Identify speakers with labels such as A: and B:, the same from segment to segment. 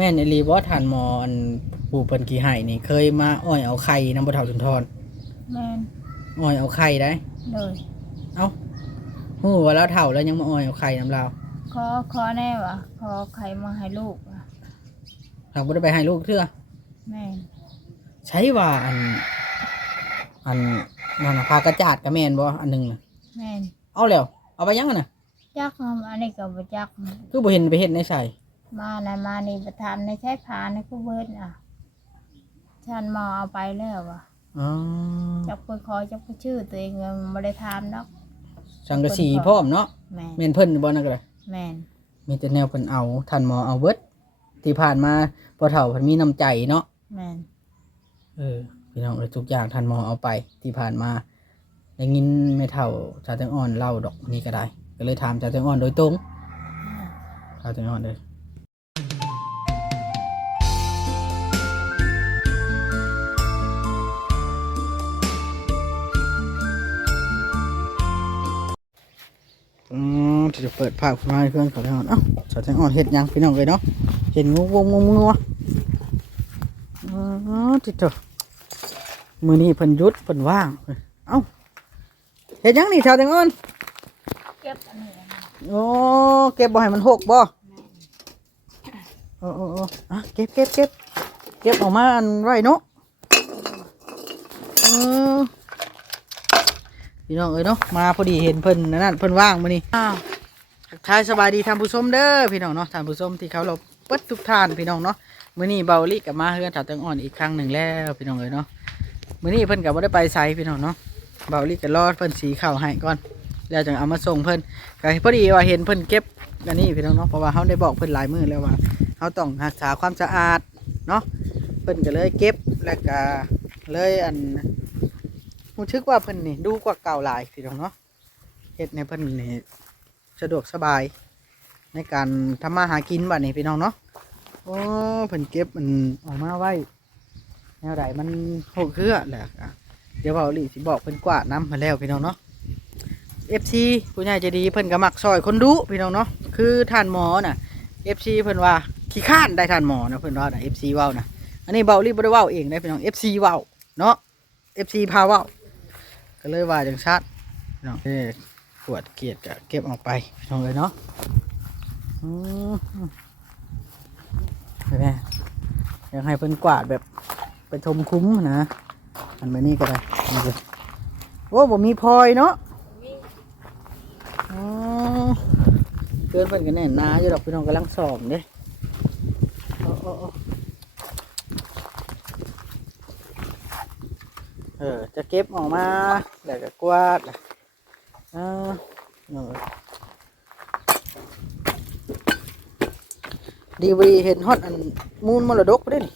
A: แม่นอหลีบ่ทานหมออันปู่เพิ่นกี่ให้นี่เคยมาอ้อยเอาไข่นำบ่เฒ่าจนทอน
B: แม่น
A: อ้อยเอาไข่ได้
B: เลย
A: เอ้าฮู้ว่าแล้วเฒ่าแล้วยังมาอ้อยเอาไข่นำเรา
B: ขอขอแน่วะขอใครมาให้ลูกวะ
A: หากบ่ได้ไปให้ลูกเทื่อ
B: แม่น
A: ใช้ว่าอัน อันนั่นน่ะพากระจาดก็แม่นบ่อันหนึงน่ะ
B: แม่น
A: เอาแล้วเอาไปยังอะน่ะ
B: จักอันนี้ก็บ่จัก
A: คือบ่เห็นไปเฮ็ดในใส่
B: มานะมานี่ประทานในใช้ผาในกูเบิดอะฉันหมอเอาไปแล้ววะ
A: อ๋อ
B: จักไปขอจักไปชื่อตัวเองก็บ่ได้ทานดอก
A: สังกะสีพร้อมเนาะ
B: แม่น
A: แม่นเพิ่นบ่นั่นก็ได้
B: แม่น
A: มีแต่แนวเพิ่นเอาท่านหมอเอาเบิดที่ผ่านมาพอเฒ่าเพิ่นมีน้ำใจเนาะ
B: แม่น
A: เออพี่น้องเอ้ยทุกอย่างท่านหมอเอาไปที่ผ่านมาได้ยินแม่เฒ่าชาวแตงอ่อนเล่าดอกนี่ก็ได้ ก็เลยถามชาวแตงอ่อนโดยตรงชาวแตงอ่อนเลย จะเปิดภาพขึ้นมาให้เพื่อนเขาแล้วเอ้าชาวแตงอ่อนเห็ดหยังพี่น้องเลยเนาะเห็นงูวงงูงูวะอ๋อที่เถอะมือนี้เพิ่นหยุดเพิ่นว่าง เอ้าเฮ็ดหยังนี่ชาวแตงอ่อน
B: เก็บอันนี้นะ
A: โอ้เก็บบ่ให้มันหกบ่โอ้โอ้โอ้อะเก็บเก็บเก็บเก็บออกมาอันไว้เนาะเออพี่น้องเอ้ยเนาะมาพอดีเห็นเพิ่นนั่นนะเพิ่นว่างมื้อนี้อ้าว ทักทายสบายดีท่านผู้ชมเด้อพี่น้องเนาะท่านผู้ชมที่เขาเราเปิดทุกท่านพี่น้องเนาะมื้อนี้เบาลิกับมาเฮือนชาวแตงอ่อนอีกครั้งหนึ่งแล้วพี่น้องเอ้ยเนาะมื้อนี้เพิ่นก็บ่ได้ไปไสพี่น้องเนาะเบาลิก็รอดเพิ่นสีข้าวให้ก่อน แล้วจึงเอามาส่งเพิ่นก็พอดีว่าเห็นเพิ่นเก็บอันนี้พี่น้องเนาะเพราะว่าเขาได้บอกเพิ่นหลายมื้อแล้วว่าเขาต้องรักษาความสะอาดเนาะเพิ่นก็เลยเก็บแล้วก็เลยอันรู้ชึกว่าเพิ่นนี่ดูกว่าเก่าหลายพี่น้องเนาะเฮ็ดในเพิ่นนี่ สะดวกสบาย ในการทำมาหากินบัดนี้พี่น้องเนาะโอ้เพิ่นเก็บมันออกมาไว้แนวใดมันหกเครือแหละเดี๋ยวเบาหลีสิบอกเพิ่นกวาดน้ำมาแล้วพี่น้องเนาะเอฟซีผู้ใหญ่ใจะดีเพิ่นก็มักซอยคนดุพี่น้องเนาะคือท่านหมอน่ะเอฟซีเพิ่นว่าขี้ข้านได้ท่านหมอนะเพิ่นว่าน่ะเอฟซีเว้านะอันนี้เบารีบ่ได้เว้าเองได้พี่น้องเอฟซีเว้าเนาะเอฟซีพาเว้าก็เลยว่าจังชัดพี่น้อง วดเกียดก็เก็บออกไปพี่น้องเลยเนาะอืมไปแม่อยากให้เพิ่นกวาดแบบไปชมคุ้มนะอันแบบนี้ก็ได้นี่เลยโอ้บ่มีพลอยเนาะอ๋อเพื่อนเพื่อนกันแน่นหนาอยู่ดอกพี่น้องกำลังสอบเด้โอ้โอ้โอ้เออจะเก็บออกมาแล้วก็กวาด อ่าเออดีวีเห็นฮอตอันมูลมรดกเด้นี่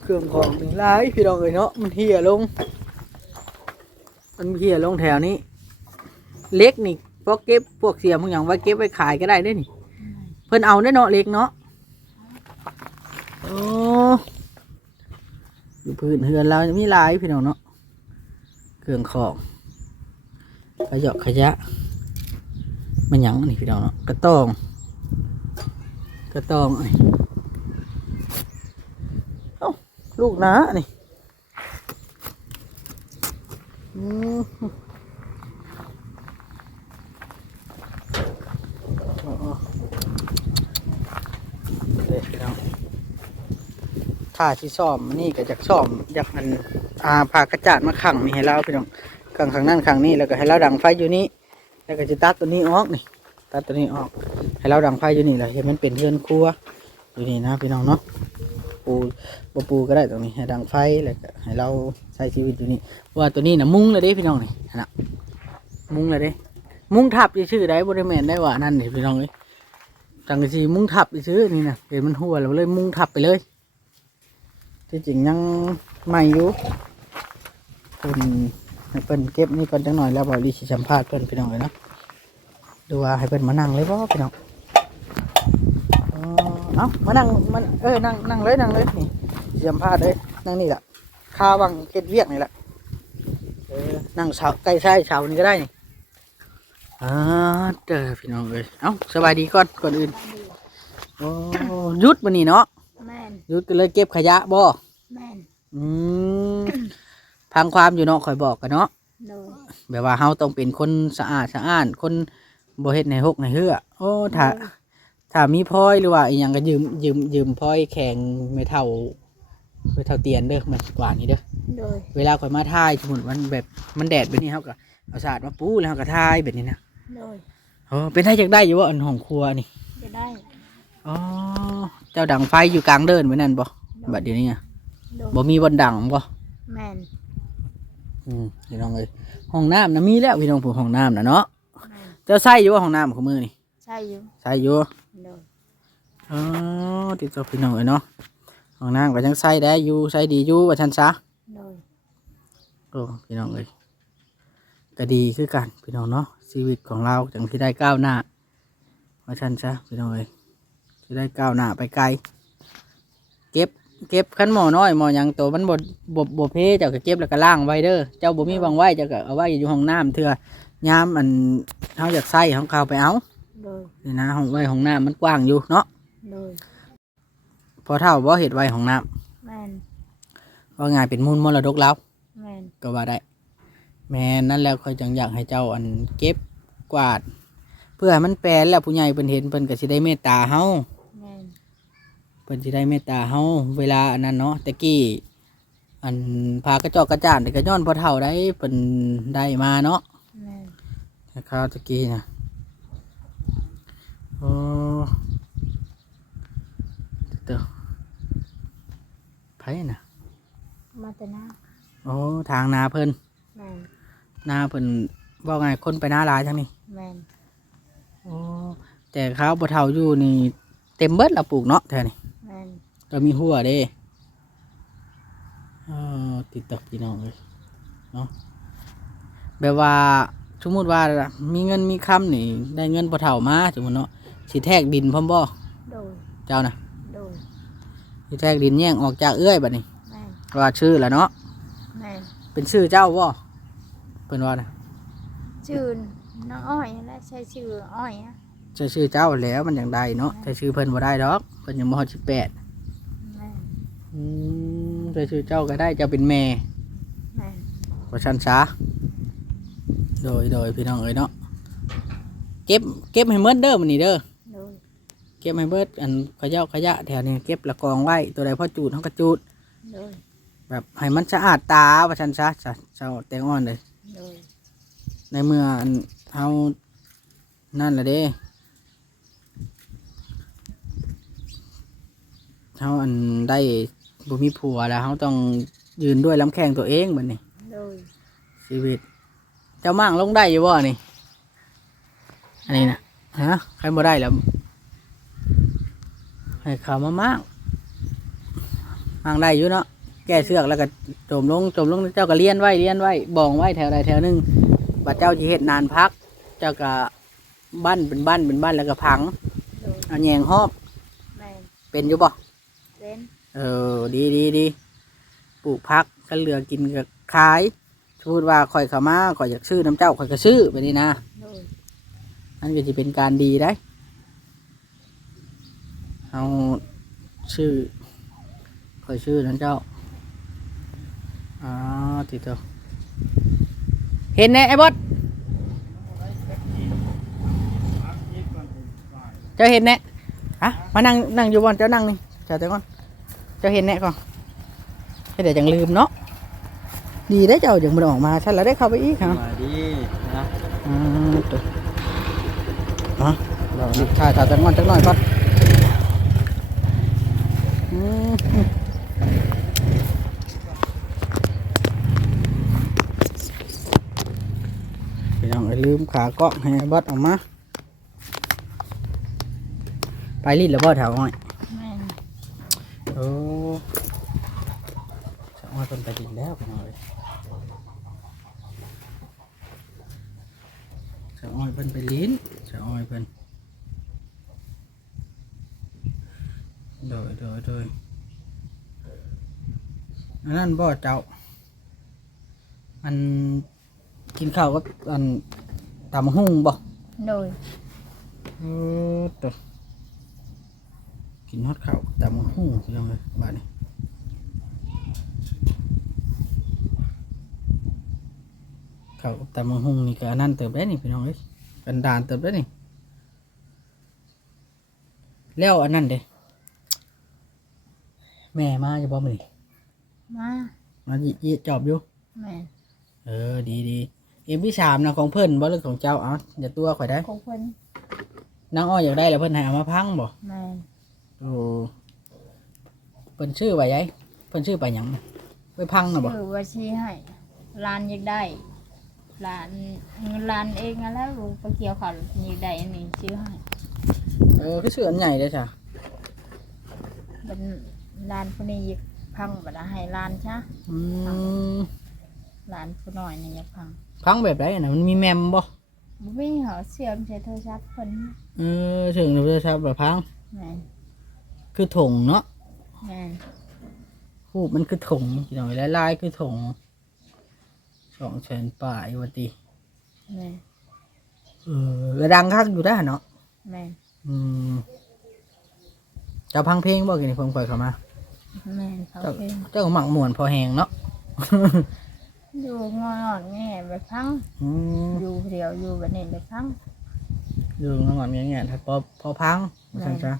A: เครื่องของนี่หลายพี่น้องเอ้ยเนาะมันเหี่ยลง มันเหี่ยลงแถวนี้ เล็กนี่พวกเก็บพวกเสียมพวกอย่างไว้เก็บไว้ขายก็ได้เด้นี่ เพิ่นเอาได้เนาะเล็กเนาะโอ้อยู่พื้นเฮือนเรามีหลายพี่น้องเนาะเครื่องของ ขยะขยะมันหยังนี่พี่น้องเนาะกระตองกระตองอันนี้เอ้าลูกนะนี่อ๋อเด็กพี่น้องถ้าที่ซ่อมนี่ก็จากซ่อมอยากอันอาพากระจาดมาขังนี่ให้เราพี่น้อง ขังขังนั่นขังนี่แล้วก็ให้เราดังไฟอยู่นี่แล้วก็จะตัดตัวนี้ออกนี่ตัดตัวนี้ออก ให้เราดังไฟอยู่นี่แหละเห็นมันเป็นเรือนครัวอยู่นี่นะพี่น้องเนาะปูบปูก็ได้ตรงนี้ให้ดังไฟแล้วก็ให้เราใช้ชีวิตอยู่นี่ว่าตัวนี้นะมุ้งเลยเด้พี่น้องนี่นะมุ้งเลยเด้ มุ้งทับชื่อได้บริเวณได้ว่านั่นนี่พี่น้องเอ้ยจังสีมุ้งทับชื่อนี่นะเห็นมันหัวเราเลยมุ้งทับไปเลยที่จริงยังใหม่อยู่เพิ่น ให้เพิ่นเก็บนี่ก่อนจังหน่อยแล้วบริสิสัมภาษณ์เพิ่นพี่น้องเลยเนาะดูว่าให้เพิ่นมานั่งเลยบ่พี่น้องอ๋อเอ้ามานั่งมันเออนั่งนั่งเลยนั่งเลยนี่สิสัมภาษณ์เลยนั่งนี่แหละข้าวังเก็ดเวียกนี่แหละเออนั่งเสาใกล้ใช่เสานี่ก็ได้นี่อ่าเด้อพี่น้องเอ้ยเอ้าสบายดีก่อนก่อนอื่นโอ้หยุดวันนี้เนาะ
B: แม่น
A: หยุดก็เลยเก็บขยะบ่
B: แม่น
A: อืม พังความอยู่เนาะคอยบอกกันเนาะ
B: โดย
A: แบบว่าเฮาต้องเป็นคนสะอาดสะอ้าน คนบ่เฮ็ดในหกในเฮือโอ้ถ้าถ้ามีพลอยหรือว่าอีหยังก็ยืมยืมยืมพลอยแข่งไม่เท่าไม่เท่าเตียนเด้อมันกว่านี้เด้อ
B: โดย
A: เวลาข่อยมาถ่ายสมมุติมันแบบมันแดดแบบนี้เฮาก็เอาสาดมาปูแล้วเฮาก็ถ่ายแบบนี้นะ
B: โดย
A: โอ้เป็นได้จักได้อยู่ว่าอันห้องครัวนี่
B: จะได้
A: อ๋อเจ้าดังไฟอยู่กลางเดินไว้นั่นบ่บัดเดี๋ยวนี้อะ
B: โดย
A: บ่มีบนดังบ่
B: แม่น
A: อืมพี่น้องเอ้ยห้องน้ำนะมีแล้วพี่น้องผู้ห้องน้ำนะเนาะ
B: แม่น
A: เจ้าใส่อยู่ว่าห้องน้ำของมือนี่
B: ใช่อยู่
A: ใส่อยู่
B: โดย
A: อ๋อติดต่อพี่น้องเอ้ยเนาะห้องน้ำก็ยังใส่ได้อยู่ใส่ดีอยู่ว่าฉันซะ
B: โดย
A: โอ้พี่น้องเอ้ยก็ดีคือกันพี่น้องเนาะชีวิตของเราจังที่ได้ก้าวหน้าว่าฉันซะพี่น้องเอ้ยที่ได้ก้าวหน้าไปไกล เก็บเก็บขันหมอน้อยหมอหยังตัวมันบดบบบเพเจ้าก็เก็บแล้วก็ล่างไว้เด้อเจ้าบ่มีบางไว้เจ้าก็เอาไว้อยู่ห้องน้ำเถื่อยามอันเฮาอยากใส่ของเขาไปเอา
B: โดย
A: นี่นะห้องไว้ห้องน้ำมันกว้างอยู่เนาะ
B: โดย
A: พอเท่าบ่เฮ็ดไว้ห้องน้ำ
B: แม่น
A: ว่าง่ายเป็นมูลมรดกแล้ว
B: แม่น
A: ก็ว่าได้ แม่นนั่นแล้วค่อยจังอยากให้เจ้าอันเก็บกวาด เพื่อให้มันแปลนแล้วผู้ใหญ่เพิ่นเห็นเพิ่นก็สิได้เมตตาเฮา
B: แม่น
A: เพิ่นสิได้เมตตาเฮาเวลาอันนั้นเนาะตะกี้อันพากระจอกกระจานแต่ก็ย้อนพอเท่าได้เพิ่นได้มาเนาะ
B: แม่น
A: แต่ข้าวตะกี้นะโอ้เดี๋ยวไผน่ะ
B: มาแต่หน้า
A: โอ้ทางนาเพิ่น
B: แม่น
A: นาเพิ่นว่าไงคนไปหน้าร้ายทั้งนี้
B: แม่น
A: โอ้แต่ข้าวบ่เท่าอยู่นี่เต็มเบิดละปลูกเนาะแถวนี้
B: แม่น
A: ก็มีหัวเด้เออติดต่อพี่น้องเลยเนาะแบบว่าสมมติว่ามีเงินมีคำนี่ได้เงินบ่เท่ามาสมมติเนาะสิแทกดินพร้อมบ่
B: โดย
A: เจ้านะ
B: โดย
A: สิแทกดินแย่งออกจากเอื้อยบัดนี้
B: แม่น
A: ว่าชื่อแล้วเนาะ
B: แม่น
A: เป็นชื่อเจ้าบ่เพิ่นว่านะ
B: ชื่อน้องอ้อยและใช้ชื่ออ้อยอะ
A: ใช่ชื่อเจ้าแล้วมันอย่างใดเนาะแต่ชื่อเพิ่นบ่ได้ดอกเพิ่นยังบ่ฮอด18
B: แม่น
A: อืมใช่ชื่อเจ้าก็ได้เจ้าเป็นแม่
B: แม่น
A: ว่าชันช้าโดยโดยพี่น้องเอ้ยเนาะเก็บเก็บให้เมิดเด้อมันนี่เด้อ
B: โดย
A: เก็บให้เบิดอันขยะขยะแถวนี้เก็บละกองไว้ตัวใดพอจูดเขาก็จูด
B: โดย
A: แบบให้มันสะอาดตาว่าชันช้าจ้ะเจ้าแตงอ่อนเลย
B: โดย
A: ในเมื่ออันเฮานั่นแหละเด้เฮาอันได้ บ่มีผัวแล้วเฮาต้องยืนด้วยลำแข้งตัวเองบัดนี้
B: โดย
A: ชีวิต เจ้ามั่งลงได้อยู่บ่นี่ อันนี้นะฮะใครบ่ได้แล้ว ให้เขามามั่งมั่งได้อยู่เนาะ แก้เสือกแล้วก็จมลงจมลงเจ้าก็เลี้ยนไว้เลี้ยนไว้บองไว้แถวใดแถวหนึงบัดเจ้าจะเฮ็ดนานพัก เจ้าก็บ้านเป็นบ้านเป็นบ้านแล้วก็พัง
B: โดย
A: เอาแยงหอบ
B: แม่น
A: เป็นอยู่บ่
B: เป็น
A: เออดีดีดีปลูกพักก็เหลือกินก็ขายพูดว่าข่อยเขามาข่อยอยากซื้อน้ำเจ้าข่อยก็ซื้อไปนี่นะ
B: โดย
A: นั่นก็จะเป็นการดีได้เอาชื่อข่อยชื่อนั้นเจ้าอ๋อติดตัวเห็นแน่ไอ้บอสเจ้าเห็นแน่ฮะมานั่งนั่งอยู่บอนเจ้านั่งนี่เจ้าเจ้าก่อนเจ้าเห็นแน่ก่อนให้เดี๋ยวจังลืมเนาะดีได้เจ้าจังมันออกมาฉันแล้วได้เข้าไปอีกฮะ
C: มาดีนะ
A: อ่าตัวอะเราดิถ่ายถ่ายจังงอนจังหน่อยก่อนอืมพี่น้องอย่าลืมขาเกาะให้บอสออกมา ไปรีดแล้วบอสแถวอ้อย
B: แม่น
A: โอ้สาวอ้อยเป็ นไปดินแล้วพี่น้องเลยสาวอ้อยเป็นไปลิ้นสาวอ้อยเป็นโดยโดยโดยอันนั้นบ่เจ้า อันกินข้าวก็อันตำหุ่งบ่
B: โดย
A: เออตัวกินฮอดข้าวตามหูพี่น้องเลยบ้านนี้ ข้าวตามหูนี่ก็อันนั่นเติบได้นี่พี่น้องเอ้ยกันดานเติบได้นี่แล้วอันนั้นเด้แม่มาจะบ่มานี่
B: มา
A: มายิยิจอบอยู่
B: แม่น
A: เออดีดีเอ็มพี่สามนะของเพิ่นบ่หรือของเจ้าเอาอย่าตัวข่อยได้
B: ของเพิ่น
A: นางอ้อยอยากได้แล้วเพิ่นให้เอามาพังบ่
B: แม่น
A: โอ้เพิ่นชื่อไว้ยัยเพิ่นชื่อไปหยังไปพังน่ะบ่
B: คือว่าชี้ให้ร้านอยากได้ ร้านร้านเองอะแล้วไปเกี่ยวเขาอยากได้อันนี้ชื่อให้
A: เออคือชื่ออันใหญ่เลยจ้ะ
B: เป็นร้านผู้นี้อยากพังบ่ได้ให้ร้านซะ
A: อืม
B: ร้านผู้น้อยนี่อยากพัง
A: พังแบบไรน่ะมันมีแมมบ่
B: บ่มีเหรอเสื่อมใช้โทรศัพท์เพิ่น
A: เออถึงเราจะทราบแบบพัง
B: แม่น
A: คือถงเนาะ
B: แม่น
A: รูปมันคือถงพี่น้องลายๆคือถง สองแสนป่ายวันตี
B: แม่น
A: เออระดังคักอยู่ได้อเนาะ
B: แม่น
A: อืมเจะพังเพลงบ่กินเพิ่งปล่อยเข้ามา
B: แม่นเขา
A: เจ้า
B: เป็น
A: เจ้าก็หมักหมวนพอแหงเนาะ
B: อยู่งอนแง่ไปพัง
A: อืม
B: อยู่เดียวอยู่แบบนี้ไปพัง
A: อยู่งอนเงี้ยๆถ้าพอพอพัง
B: แม่
A: ใช่จ้ะ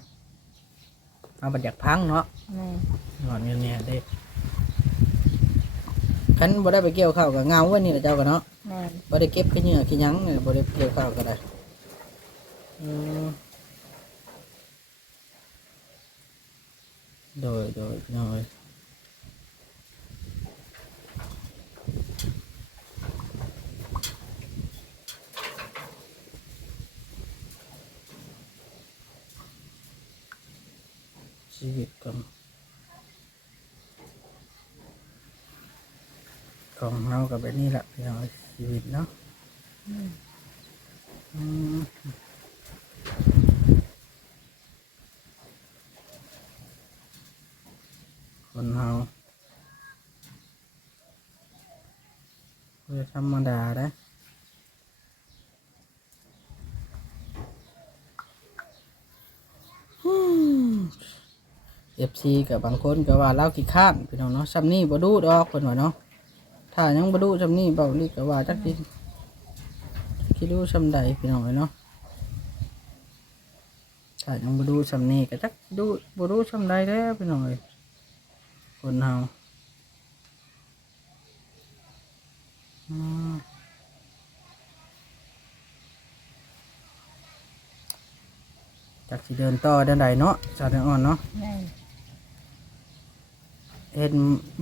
A: เอาบัดอยากพังเนาะ
B: แม่น
A: งอนเงี้ยๆเด้ คันบ่ได้ไปเกี่ยวข้าวกับเงาวันนี้แหละเจ้ากันเนาะ
B: แม่น
A: บ่ได้เก็บขี้เหงื่อขี้หยังเนี่ยบ่ได้เกี่ยวข้าวก็ได้อืมโดยโดยโดยชีวิตของของเรา กับแบบนี้แหละพี่น้องชีวิตเนาะคนเฮาเพื่อธรรมดาได้เอฟซีกับบางคนก็ว่าเล่าขี้ข้านพี่น้องเนาะซัมนี่บ่ดูดอกคนว่าเนาะ ถ้ายังบ่ดูซัมนี่เบาลีก็ว่าจักทีคิดดูซำใดพี่น้องเอ้ยเนาะถ้ายังบ่ดูซำนี่ก็จักดูบ่ดูซำใดแล้วพี่น้องเอ้ยคนเฮาอืมจักสิเดินต่อเดินใดเนาะสาวเดินอ่อนเนาะ
B: แม่น
A: เห็น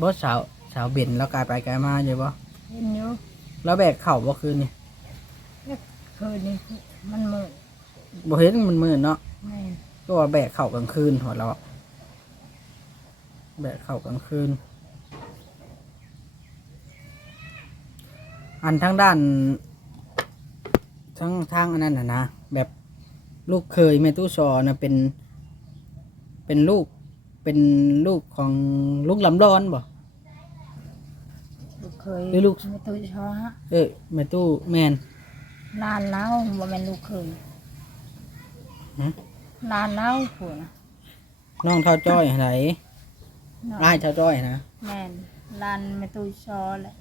A: บสสาว สาวเบ็นแล้วกลายไปกลายมาอยู่บ่
B: เห็นอยู่
A: แล้วแบกเข่าบ่คืนนี่
B: คืนนี้มันมืด
A: บ่เห็นมันมืดเนาะ
B: แม่น
A: ก็ว่าแบกเข่ากลางคืนหัวเราะแบกเข่ากลางคืน อันทั้งด้านทั้งทางอันนั้นน่ะนะแบบลูกเคยแม่ตู้ซอนะเป็น เป็นลูกเป็นลูกของลูกลำร้อนบ่
B: ลูก เคย
A: หรือลูก
B: ไม่ตุ้ยชอฮะ
A: เอ้ยแม่ตู้แมน
B: ลานเล้าบ่แม่นลูกเคย
A: ฮะ
B: ลานเล้าผู้นะ
A: น้องเท่าจ้อยไหน
B: น้อง
A: ไล่เท่าจ้อยนะ
B: แม่นลานไม่ตุ้ยชอแหละ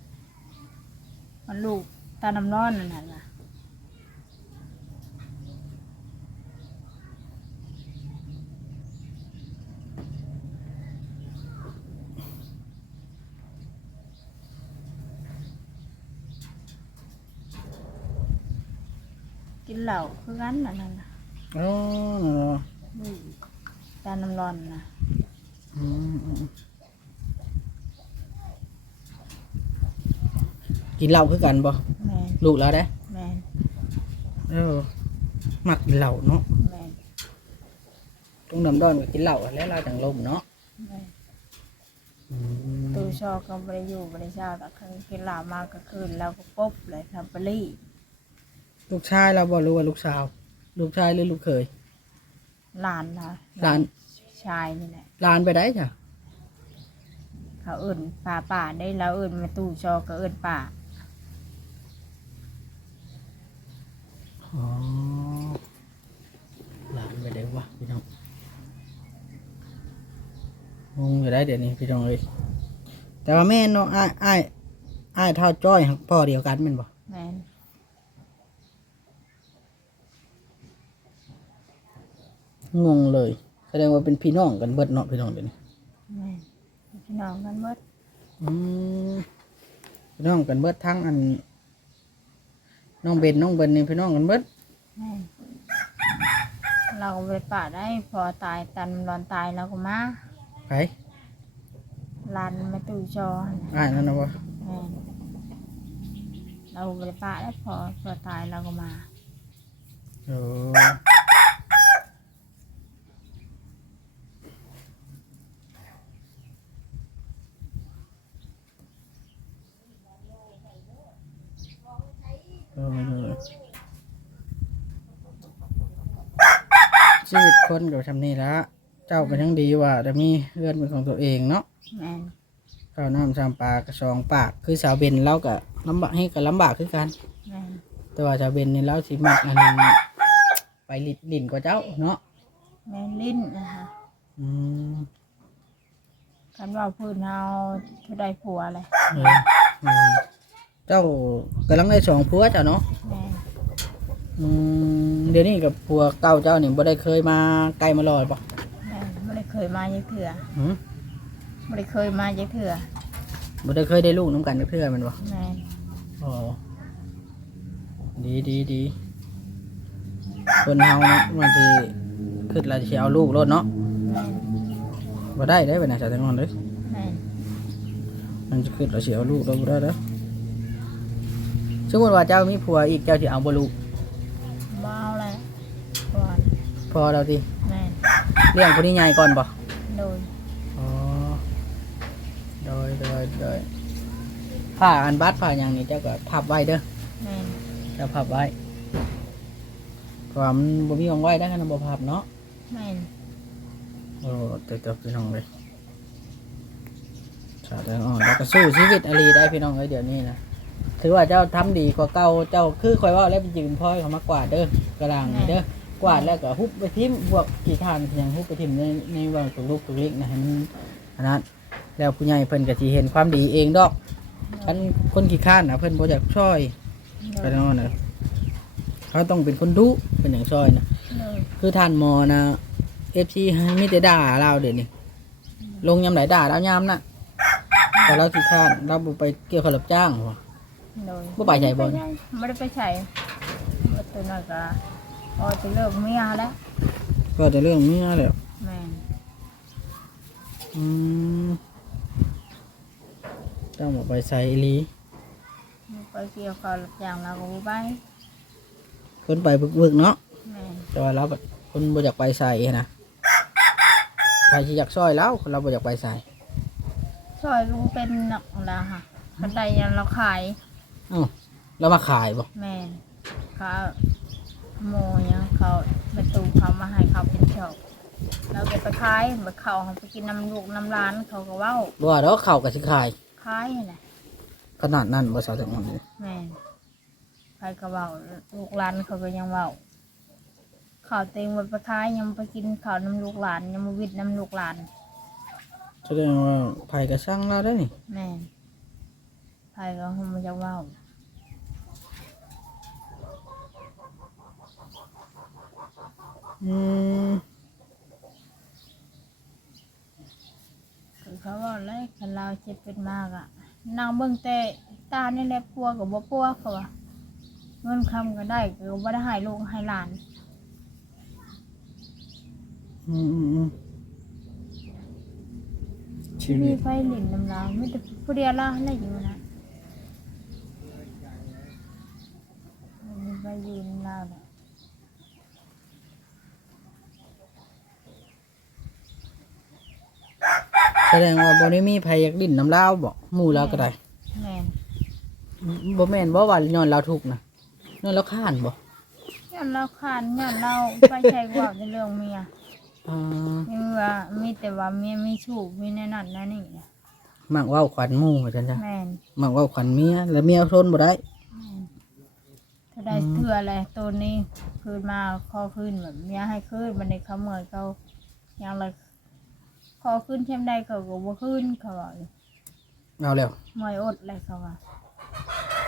B: มันลูกตาน้ำร้อนนั่นน่ะล่ะ เหล้าคือกันนั่นน่ะ
A: อ๋อเนาะ
B: ลูกตาน้ำร้อนนะ
A: อืมอืมกินเหล้าคือกันบ่
B: แม่น
A: ลูกแล้วได้
B: แม่น
A: เออมักกินเหล้าเนาะ
B: แม่น
A: ต้องดำดอนก็กินเหล้าแล้วเราจังลมเนาะ
B: แม่น
A: อืม
B: ตู้ชอก็บริอยู่บริเช้าแต่คืนกินเหล้ามากก็คืนแล้วก็ปุ๊บเลยทำไปรี่
A: ลูกชายเราบ่รู้ว่าลูกสาว ลูกชายหรือลูกเขย
B: หลานนะ
A: หลาน
B: ชายนี่แหละ
A: หลานไปได้จ้ะ
B: เขาเอื่นป่าป่าได้แล้วเอื่นมาตู้ชอก็เอื่นป่า
A: อ๋อหลานไปได้วะพี่น้องงงอยู่ได้เดี๋ยวนี้พี่น้องเลยแต่ว่าแม่เนาะอ้ายอ้ายอ้ายเท่าจ้อยหักพ่อเดียวกันแม่นบ่
B: แม่น
A: งงเลย แสดงว่าเป็นพี่น้องกันเบิดเนาะพี่น้องเดี๋ยวนี้
B: แม่นพี่น้องกันหมด
A: อืมพี่น้องกันเบิดทั้งอัน น้องเบนน้องเบนนี่พี่น้องกันเบิด
B: แม่นเราก็ไปป่าได้พอตายตันรอนตายเราก็มา
A: ไผ
B: ลานมาตู่จอหั่นน่ะ
A: อ้ายนั่นนะวะ
B: แม่นเราไปป่าได้พอพอตายเราก็มา
A: โอ้เออชีวิตคนก็ทำนี่ละเจ้าก็ยังดีว่าแต่มีเพื่อนเป็นของตัวเองเนาะ
B: แม่น
A: ข้าวน้ำชามปลากระชองปากคือสาวเบนเราก็ลำบากให้ก็ลำบากคือกัน
B: แม่น
A: แต่ว่าชาวเบนนี่เราสิมักอันนั้นไปลิดลินกว่าเจ้าเนาะ
B: แม่นลิ้นนะคะ
A: อืม
B: คันว่าพื้นเฮาเท่าใดผัวเลย
A: เอออืม เจ้ากำลังได้สองผัวเจ้าเนาะ
B: แม่น
A: อืมเดี๋ยวนี้กับผัวเก่าเจ้านี่บ่ได้เคยมาไกลมาลอยปะ
B: แม่นไม่ได้เคยมาเยอะเถื่อ
A: หืม
B: ไม่ได้เคยมาเยอะเถื่อ
A: บ่ได้เคยได้ลูกน้ำกันจักเทื่อแมันบ่
B: แม่น
A: อ๋อดีดีดีคนเฮาเนาะมันสิคิดแล้วสิเอาลูกรถเนาะ
B: แม่น
A: บ่ได้ได้ไปไหนะสาวแตงอนเลย
B: แม่น
A: มันจะคิดแล้วสิเอาลูกเราบ่ได้เด้อ สมมติว่าเจ้ามีผัวอีกเจ้าสิเอาบ่ลูก
B: เบาเลยก่อน
A: พอเราสิ
B: แม่น
A: เลี้ยงคนนี้ใหญ่ก่อนบ่
B: โดย
A: อ๋อโดยโดยโดยผ้าอันบัดผ้าอย่างนี้เจ้าก็พับไว้เด้อ
B: แม่น
A: เจ้าพับไว้เพราะว่ามันบ่มีของไว้ได้กันบ่พับเนาะ
B: แม่น
A: โอ้เต็มๆพี่น้องเลยชาแตงอ่อนแล้วก็สู้ชีวิตอลีได้พี่น้องเอ้ยเดี๋ยวนี้นะ ถือว่าเจ้าทำดีกว่าเก่าเจ้าคือคอยเว่าแล้วเป็นยืนพ่อยเขามากวาดเด้อกระลังนี่เด้อกวาดแล้วก็ฮุบไปทิ่มพวกกี่ทานอย่างฮุบไปทิ่มในในวางตุกลูกตุกเล็กนะให้มันอันนั้นแล้วผู้ใหญ่เพิ่นก็สิเห็นความดีเองดอกคันคนขี้ข้านนะเพิ่นบ่อยากช่วย
B: โด
A: ไป
B: ย
A: ทางนั้นนะเขาต้องเป็นคนดุเป็นอย่างช่วยนะ
B: โดย
A: คือท่านหมอนะเอฟซีมีแต่ด่าเราเดี๋ยวนี้ลงยำไหนด่าเรายำน่ะแต่เราขี้ข้านเราบ่ไปเกี่ยวกับรับจ้างวะ
B: โดย
A: บ่ไปใหญ่บ่
B: ไม่ได้ไปใช้บ่ตัวน้อยก็พอจะเลิกเมียแล้ว
A: ก็จะเรื่องเมียแหล้ว
B: แม่น
A: อืมต้องบอกไปใส่อีหลี
B: ไปเกี่ยวกับรับจ้างเราก็บ่ไป
A: คนไปบึกๆเนาะ
B: แม่น
A: แต่ว่าเราแบบคนบ่อยากไปใส่นะใครที่อยากซอยแล้วคนเราบ่อยากไปใส่
B: ซอยลุงเป็นหนักแล้วค่ะบันไดยังเราขาย
A: เอ้าเรามาขายบ่
B: แม่นเขาโมยังเขาประตูเขามาให้เขาเป็นชอบเราไปไปขายไปเขาเขาไปกินน้ำลูกน้ำร้านเขาก็เว้า
A: บ่ว่าเราเข้ากับสิขาย
B: ขายนี่แหละ
A: ขนาดนั้นบ่สาวถึงมันเลย
B: แม่นใครก็เว้าลูกร้านเขาก็ยังเว้าเขาวเต็งไปไปขายยังไปกินข้าวน้ำลูกหลานยังมาวิดน้ำลูกหลาน
A: แสดงว่าไผก็สั่งเราได้นี่
B: แม่นใครก็คงมาจะเว้า
A: อืม
B: คือเขาว่าอะไรคันเราเจ็บเป็นมากอะนางเบิ่งแต่ตานี่แหละปัวกับบ่ปัวเขาว่าเงินคำก็ได้ก็บ่ได้ให้ลูกให้หลาน
A: อืมอืมอืมชี
B: มี
A: วิต
B: ไฟหลินน้ำลายไม่แต่ผู้เดียวละอะไรอยู่นะมีไฟยืนน้ำลายเลย
A: แสดงว่าบ่ได้มีไผอยากดิ้นน้ำลาวบ่หมู่เราก็ได้
B: แม่น
A: บ่แม่นบ่ว่าย้อนเราทุกข์นะย้อนเราข้านบ่
B: ย้อนเราขานย้อนเราไปใช้กว่าในเรื่องเมีย
A: อ่า
B: มีว่ามีแต่ว่าเมียมีชู้มีแน่นั่นนั่นนี่นะ
A: มักเว้าขวัญหมู่ว่าซั่นจ้ะ
B: แม่น
A: มักเว้าขวัญเมียแล้วเมียทนบ่ได้
B: แม่นถ้าได้เถื่ออะไรตัวนี้คืนมาขอคืนแบบเมียให้คืนมันในเขาเมื่อยเขายังเลย ขอขึ้นเข้มได้เขาก็บ่ขึ้นเขาว่า
A: เอาแล้ว
B: มอยอดเลยเขาว่า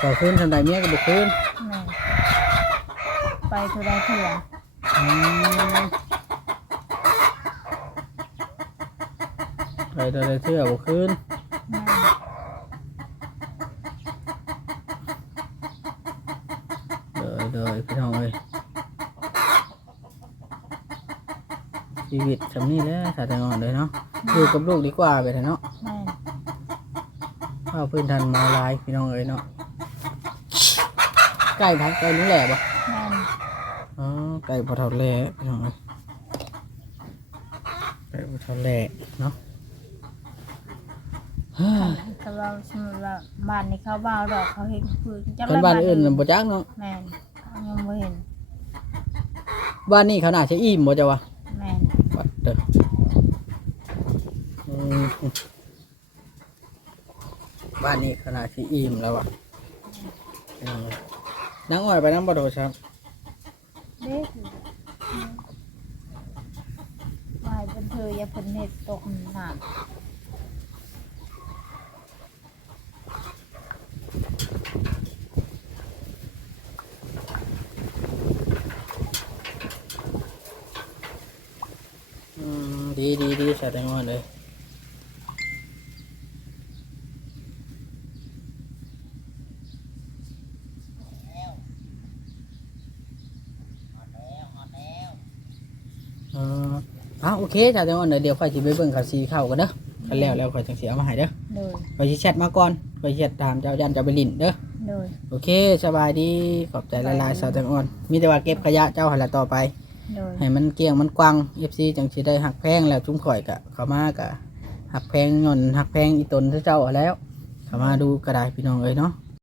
A: ต่อคืนทำใดเมียก็บ่คืน
B: แม่นไปเท่าใดเถื่อ
A: อืมไปเดยวเทื่อบ่คืน
B: แม่น
A: เดยเดยพี่น้องเอ้ย ชีวิตสำนี้แหล้วถ้าแต่งอนเลยเนาะอยู่กับลูกดีกว่าไปเถอะเนาะ
B: แม่น
A: ข้าวพื้นทันมาลายพี่น้องเอ้ยเนาะไก่พักไก่นุ่งแหล่ปะ
B: แม่น
A: อ๋อไก่พอเท่าแหล่พี่น้องเอ้ยไก่พอเท่าแหล่เนาะเฮ้ย
B: เขาว่าสมมุติว่าบ้านนี้เขาบ่าวดอกเขาเห็นพื้นจัก
A: คันบ้านอื่นน่ะบ่จักเนาะ
B: แม่นเขายังบ่เห็น
A: บ้านนี้เขาน่าจะอิ่มบ่จ้ะวะ
B: แม่น
A: วัดเด้ออืม บ้านนี้ขนาดที่อิ่มแล้วอะพี่น้องเอ้ยนั่งอ่อยไปนั่งบ่โดดครับ
B: เด็กวายเป็นเธออย่าเพิ่นเฮ็ดตกน้ำ
A: อืมดีดีดีใส่แตงอ่อนเลย เอออะโอ เคจ้าจังหวะเดี๋ยวค่อยสิไปเบิ่งข่าวสีเข้ากันเด้อคันแล้วแล้วค่อยจังสิเอามาให้เด้อ
B: โดย
A: ไปสิแชทมาก่อนไปแชทถามเจ้ายันเจ้าไปลินเด้อ
B: โดย
A: โอเคสบายดีขอบใจหลายๆสาวจังอ่อนมีแต่ว่าเก็บขยะเจ้าหั่นละต่อไป
B: โดย
A: ให้มันเกลี้ยงมันกว้าง FC จังสิได้หักแพงแล้วจุ้มข่อยกะเข้ามากะหักแพงเงินหักแพงอีตนเจ้าเอาแล้วเข้ามาดูก็ได้พี่น้องเอ้ยเนาะ